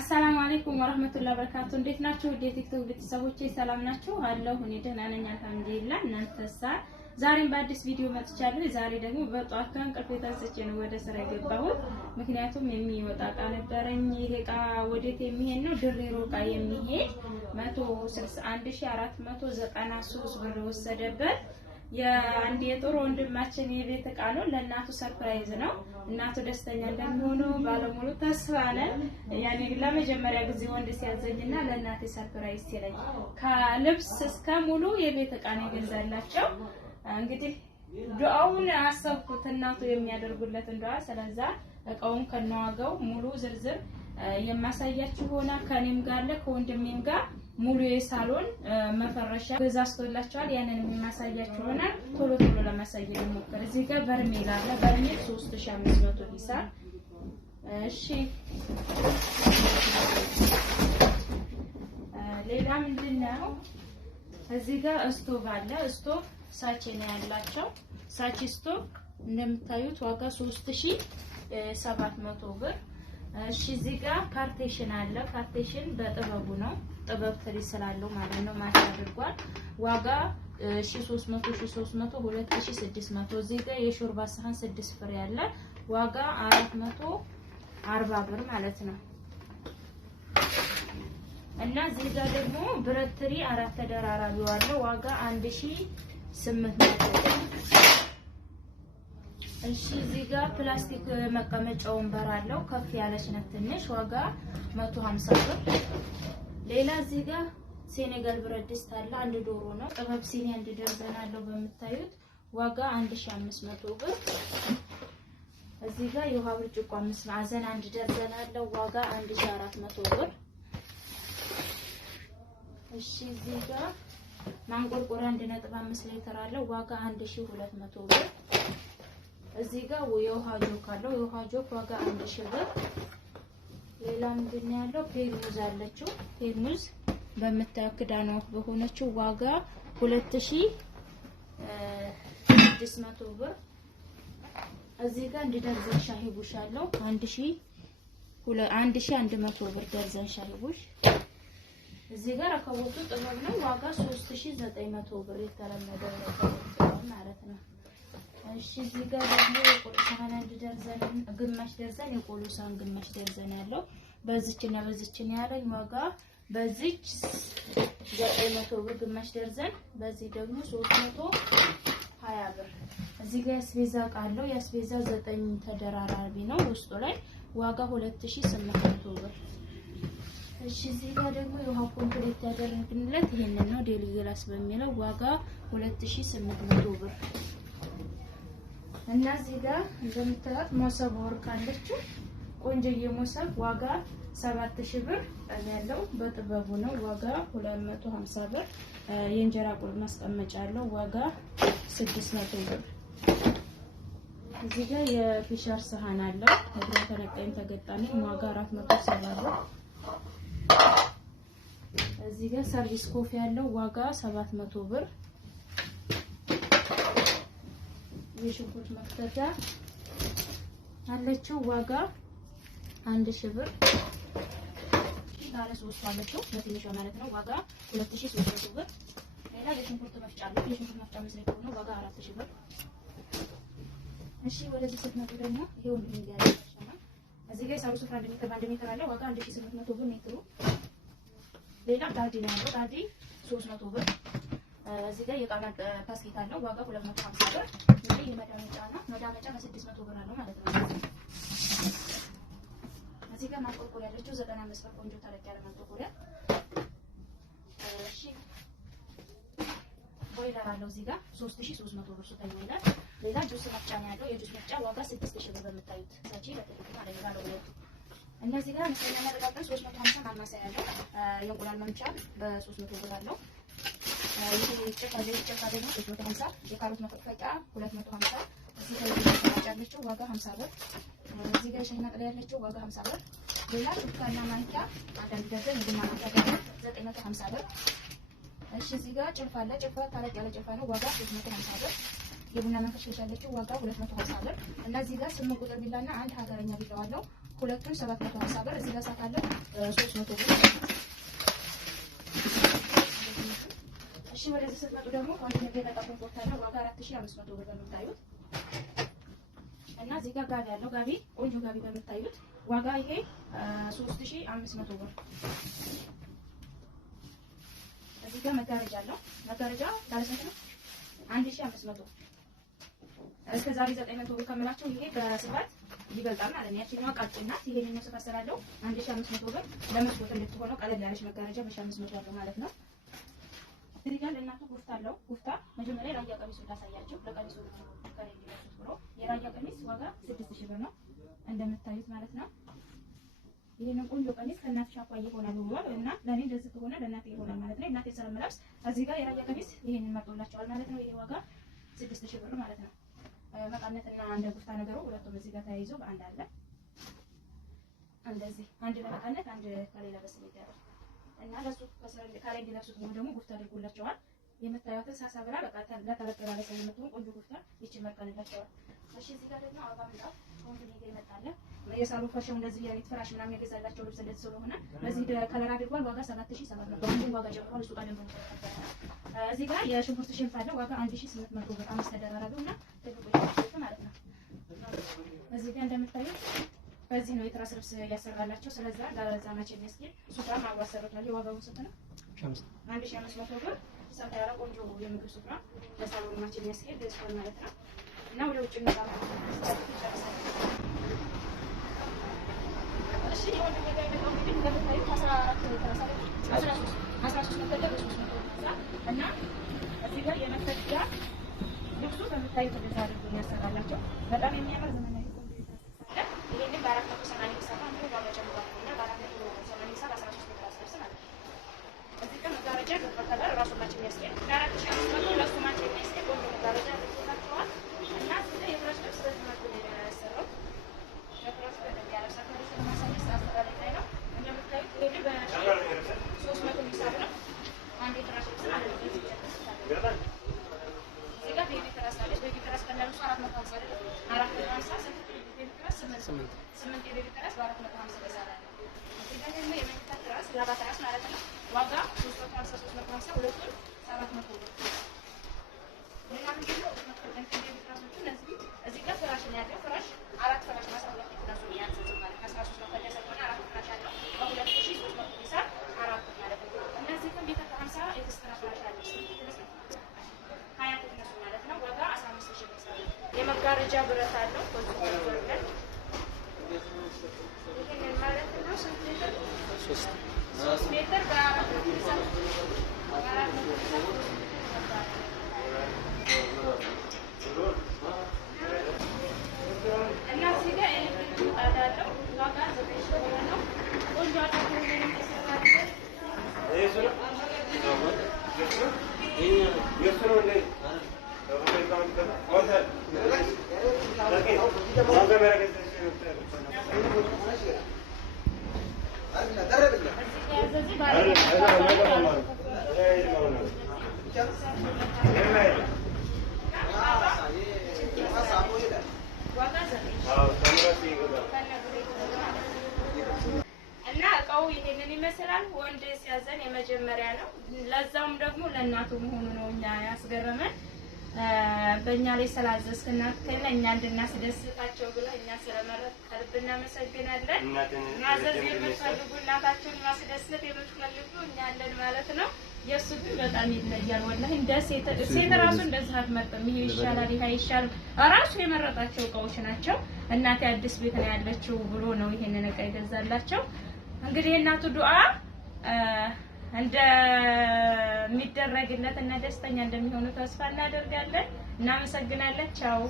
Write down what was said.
አሰላሙ አለይኩም ወራህመቱላሂ ወበረካቱ። እንዴት ናችሁ? ቲክቶክ ቤተሰቦቼ ሰላም ናችሁ? አለሁ እኔ ደህና ነኝ አልሐምዱሊላህ። እናንተሳ? ዛሬም በአዲስ ቪዲዮ መጥቻለሁ። ዛሬ ደግሞ በጧት ከእንቅልፌ ተነስቼ ነው ወደ ስራ የገባሁት። ምክንያቱም የሚወጣ እቃ ነበረኝ። ይሄ እቃ ወዴት የሚሄድ ነው? ድሬሮ እቃ የሚሄድ 161493 ብር ወሰደበት። የአንድ የጥሩ ወንድማችን የቤት እቃ ነው። ለእናቱ ሰርፕራይዝ ነው። እናቱ ደስተኛ እንደሚሆኑ ባለሙሉ ተስፋ ነን። ያኔ ለመጀመሪያ ጊዜ ወንድ ሲያዘኝና ለእናቴ ሰርፕራይዝ ሲለኝ ከልብስ እስከ ሙሉ የቤት እቃ ነው የገዛላቸው። እንግዲህ ዱአውን አሰብኩት እናቱ የሚያደርጉለትን ዱአ። ስለዛ እቃውን ከነዋጋው ሙሉ ዝርዝር የማሳያችሁ ሆና ከኔም ጋር አለ ከወንድሜም ጋር ሙሉ የሳሎን መፈረሻ ገዛዝቶላቸዋል። ያንን የማሳያችሁ ሆና ቶሎ ቶሎ ለማሳየት ልሞክር። እዚህ ጋር በርሜል አለ። በርሜል 3500 ሂሳብ። እሺ ሌላ ምንድነው? እዚህ ጋር ስቶቭ አለ። ስቶቭ ሳቼ ነው ያላቸው። ሳቼ ስቶቭ እንደምታዩት ዋጋ 3700 ብር። እሺ እዚህ ጋር ፓርቴሽን አለ። ፓርቴሽን በጥበቡ ነው። ጥበብ ትሪ ስላለው ማለት ነው። ማታ አድርጓል። ዋጋ 1300 2600። እዚህ ጋር የሾርባ ሳህን 6 ፍሬ ያለ ዋጋ 440 ብር ማለት ነው። እና እዚህ ጋር ደግሞ ብረት ትሪ 4 ተደራራቢው አለ ዋጋ 1800 ብር። እሺ እዚህ ጋር ፕላስቲክ መቀመጫ ወንበር አለው። ከፍ ያለች ናት ትንሽ ዋጋ 150 ብር። ሌላ እዚህ ጋር ሴኔጋል ብረት ድስት አለ። አንድ ዶሮ ነው። ጥበብ ሲኒ አንድ ደርዘን አለው በምታዩት ዋጋ 1500 ብር። እዚህ ጋር የውሃ ብርጭቆ 5 ማዕዘን አንድ ደርዘን አለው ዋጋ 1400 ብር። እሺ እዚህ ጋር ማንቆርቆሪያ 1.5 ሊትር አለው ዋጋ 1200 ብር። እዚህ ጋር የውሃ ጆክ አለው። የውሃ ጆክ ዋጋ 1000 ብር። ሌላ ምንድን ነው ያለው? ፔርሙዝ አለችው። ፔርሙዝ በምታዩት ክዳኗ በሆነችው ዋጋ 2600 ብር። እዚህ ጋር እንደ ደርዘን ሻሂ ቡሽ አለው 1100 ብር ደርዘን ሻሂ ቡሽ። እዚህ ጋር አካባቱ ጥበብ ነው ዋጋ 3900 ብር የተለመደ ነው ማለት ነው። እሺ እዚህ ጋር ደግሞ የቆሎ ሳህን አንድ ደርዘን ግማሽ ደርዘን የቆሎ ሳህን ግማሽ ደርዘን ያለው በዚህና በዚህና ያለኝ ዋጋ በዚች 900 ብር ግማሽ ደርዘን፣ በዚህ ደግሞ 320 ብር። እዚህ ጋር ያስቤዛ እቃ አለው። ያስቤዛ 9 ተደራራቢ ነው ውስጡ ላይ ዋጋ 2800 ብር። እሺ እዚህ ጋር ደግሞ የውሃ ኮምፕሌት ያደረግንለት ይሄንን ነው ዴሊ ግላስ በሚለው ዋጋ 2800 ብር። እና እዚህ ጋር እንደምታዩት ሞሰብ ወርቅ አለችው። ቆንጆዬ ሞሰብ ዋጋ 7000 ብር ያለው በጥበቡ ነው ዋጋ 250 ብር። የእንጀራ ቁል ማስቀመጫ አለው ዋጋ 600 ብር። እዚህ ጋር የፊሸር ሰሃን አለው ወደ ተነቀይም ተገጣሚ ዋጋ 470 ብር። እዚህ ጋር ሰርቪስ ኮፊ ያለው ዋጋ 700 ብር። የሽንኩርት መክተፊያ አለችው ዋጋ 1000 ብር። ባለ 3 አለችው በትንሿ ማለት ነው ዋጋ 2300 ብር። ሌላ የሽንኩርት መፍጫ አለው። የሽንኩርት መፍጫ መስሪያ ነው ዋጋ 4000 ብር። እሺ ወደዚህ ስትመጡ ደግሞ ይሄው እንዲያለ ነው። እዚህ ጋር ሳሩ ስፍራ አንድ ሜትር አለ ዋጋ 1800 ብር ሜትሩ። ሌላ ዳዲ ነው ያለው ዳዲ 300 ብር። እዚህ ጋር የቃና ፓስኬት አለው ዋጋ 250 ብር። ይሄ የመዳመጫና መዳመጫ በ600 ብር አለው ማለት ነው። እዚህ ጋር ማንቆርቆሪያ ያለችው 95 ብር ቆንጆ ተለቅ ያለ ማንቆርቆሪያ። እሺ ቦይለር አለው እዚህ ጋር 3300 ብር ሱታኝ ይላል። ሌላ ጁስ መፍጫ ነው ያለው። የጁስ መፍጫ ዋጋ 6000 ብር በምታዩት ሳቺ በትልቁ ማለት ነው። እነዚህ ጋር መስለኛ ማረጋገጥ 350 ማማሰያ ያለው የእንቁላል መምቻ በ300 ብር አለው። ይሄ ጨካ ደግሞ 350 የካሮት መፈቅፈቂያ 250። እዚህ ጋር ያለችው ዋጋ 50 ብር። እዚህ ጋር ሻይ ማጥለያ ያለችው ዋጋ 50 ብር። ሌላ ሹካና ማንኪያ አንዳንድ ደርዘን የቡና ማንኪያ ደግሞ 950 ብር። እሺ እዚህ ጋር ጭልፋ አለ። ጭልፋ ታለቅ ያለ ጭልፋ ነው ዋጋ 350 ብር። የቡና መንከሽከሻ ያለችው ዋጋ 250 ብር። እና እዚህ ጋር 8 ቁጥር ቢላና አንድ ሀገረኛ ቢላው አለው ሁለቱን 750 ብር። እዚህ ጋር ሳት አለ 300 ብር። እሺ ወደዚህ ስትመጡ ደግሞ ኮንቲኔንት የመጣው ቦታ ነው። ዋጋ 4500 ብር በምታዩት እና እዚህ ጋር ጋቢ ያለው ጋቢ ቆንጆ ጋቢ በምታዩት ዋጋ ይሄ 3500 ብር። እዚህ ጋር መጋረጃ አለው። መጋረጃ ባለሰት ነው 1500 እስከ ዛሬ 900 ብር ከምላቸው ይሄ በስፋት ይበልጣል ማለት ነው። ያቺኛው ቀጭን ናት። ይሄንን ነው ስፋት ስላለው 1500 ብር ለመስኮት እንድትሆነው ቀለል ያለች መጋረጃ በ1500 አለው ማለት ነው። እዚህ ጋር ለእናቱ ጉፍታ አለው። ጉፍታ መጀመሪያ ራያ ቀሚሱን ላሳያችሁ። ለቀሚሱ ከላይ እንዲለብሱት ብሎ የራያ ቀሚስ ዋጋ 6000 ብር ነው እንደምታዩት ማለት ነው። ይሄንን ቆንጆ ቀሚስ ከእናትሽ አኳያ ይሆናል ብሏል እና ለኔ እንደዚህ ከሆነ ለእናቴ ይሆናል ማለት ነው። እናቴ ስለምለብስ እዚህ ጋር የራያ ቀሚስ ይሄንን መጥቶላቸዋል ማለት ነው። ይሄ ዋጋ 6000 ብር ማለት ነው። መቃነትና እንደ ጉፍታ ነገሩ ሁለቱም እዚህ ጋር ተያይዞ በአንድ አለ። እንደዚህ አንድ ለመቃነት አንድ ከሌላ በስ ይደረግ እና ለሱ ከላይ እንዲለብሱት ነው ደግሞ ጉፍታ አድርጎላቸዋል። የምታዩትን ሳሳ ብላ በቃ ለተለቀለ ስለምትሆን ቆንጆ ጉፍታ ይቺ መርቀንላቸዋል። እሺ እዚህ ጋር ደግሞ አበባ ምንጣፍ ኮምፕሊት ይመጣል። የሳሉ ፈርሽው እንደዚህ ያኔት ፍራሽ ምናምን የገዛላቸው ልብስ እንደዚህ ስለሆነ በዚህ ከለር አድርጓል። ዋጋ 7700 አንዱን ዋጋ ጨምሯል። እሱ ቀደም ብሎ እዚህ ጋር የሽንኩርት ሽንፍ አለ። ዋጋ 1800 ብር። አምስት ተደራራቢው እና ትልቁ ሽንኩርት ማለት ነው። እዚህ ጋር እንደምታዩት በዚህ ነው የትራስ ልብስ ያሰራላቸው። ስለዚህ ለዛ ማች የሚያስኬድ ሱፍራ ማዋሰሩታል። ዋጋው ስንት ነው? 1500 ብር። ሰፋ ያለ ቆንጆ የምግብ ሱፍራ ለሳሎን ማች የሚያስኬድ ደስቷል ማለት ነው። እና ወደ ውጭ እንጣ ይጨርሳል። እሺ የወንድ ነገር ነው እንግዲህ እንደምታዩት 13 መከለል 300 እና እዚህ ጋር የመፈጃ ልብሱ በምታዩት እንደዛ አድርጎ ያሰራላቸው በጣም የሚያምር ዘመናዊ ቆንጆ ይታሰራል። ይሄንን በ480 ይሰራ ነው ዋጋ ጨምሯልና በ480 ይሰራ 13 ሜትር አስርስ ማለት ነው። እዚህ ጋር መጋረጃ በከለር ራሱ ማች የሚያስኬድ ለ4500 ለሱ ማች የሚያስኬድ ቆንጆ መጋረጃ አድርጎላቸዋል። እና እዚህ የፍራሽ ልብስ በዚህ መልኩ ነው ያሰራው። ለፍራሽ በደንብ ያለብሳል ማለት ለማሳየት አስተዳደግ ላይ ነው። እንደምታዩት ይሄ በ300 ሂሳብ ነው አንድ የፍራሽ ልብስ ማለት ነው። እዚህ ጋር ቤቢ ትራስ አለች። ቤቢ ትራስ ከነሱ 450 አይደል? 450 ቤቢ ትራስ 8 የቤቢ ትራስ በ450 ይሰራል። እዚህ ጋር ደግሞ የመኝታ ትራስ ላባ ትራስ ማለት ነው። ዋጋ 350 ሁለቱን 700 ብር። ሌላ ምንድን ነው እዚህ ጋር ፍራሽ ነው ያለው። ፍራሽ 4 ፍራሽ ነው 12 ፍራሽ ነው ያንሰው ማለት ነው። 13 ነው ከደሰና 4 ፍራሽ አለው በ2300 ሂሳብ 4 ማለት ነው። እነዚህ ግን ቤተ 50 ኤክስትራ ፍራሽ አለው። ሀያ ትነሱ ማለት ነው። ዋጋ 15000 ብር። የመጋረጃ ብረት አለው። ይሄንን ማለት ነው 3 ሜትር 3 ሜትር በ4 ሜትር እና እዚህ ጋር ኤሌክትሪክ ምጣድ አለው። ዋጋ 9000 ብር ነው። ቆንጆ አድርጎ ነው የተሰራው። እና እቃው ይሄንን ይመስላል። ወንድ ሲያዘን የመጀመሪያ ነው። ለዛውም ደግሞ ለእናቱ መሆኑ ነው እኛ ያስገረመን። በእኛ ላይ ስላዘዝክ እናትህን እኛ እንድናስደስታቸው ብለህ እኛ ስለመረጥክ ከልብ እናመሰግናለን። ማዘዝ የምትፈልጉ እናታችሁን ማስደሰት የምትፈልጉ እኛ አለን ማለት ነው። የእሱ ግን በጣም ይለያል። ወላሂ እንደ ሴት ራሱ እንደዚህ አትመርጥም። ይሄ ይሻላል ይሄ አይሻልም። ራሱ የመረጣቸው እቃዎች ናቸው። እናቴ አዲስ ቤት ነው ያለችው ብሎ ነው ይሄንን እቃ ይገዛላቸው። እንግዲህ እናቱ ዱዓ እንደሚደረግለት እና ደስተኛ እንደሚሆኑ ተስፋ እናደርጋለን። እናመሰግናለን። ቻው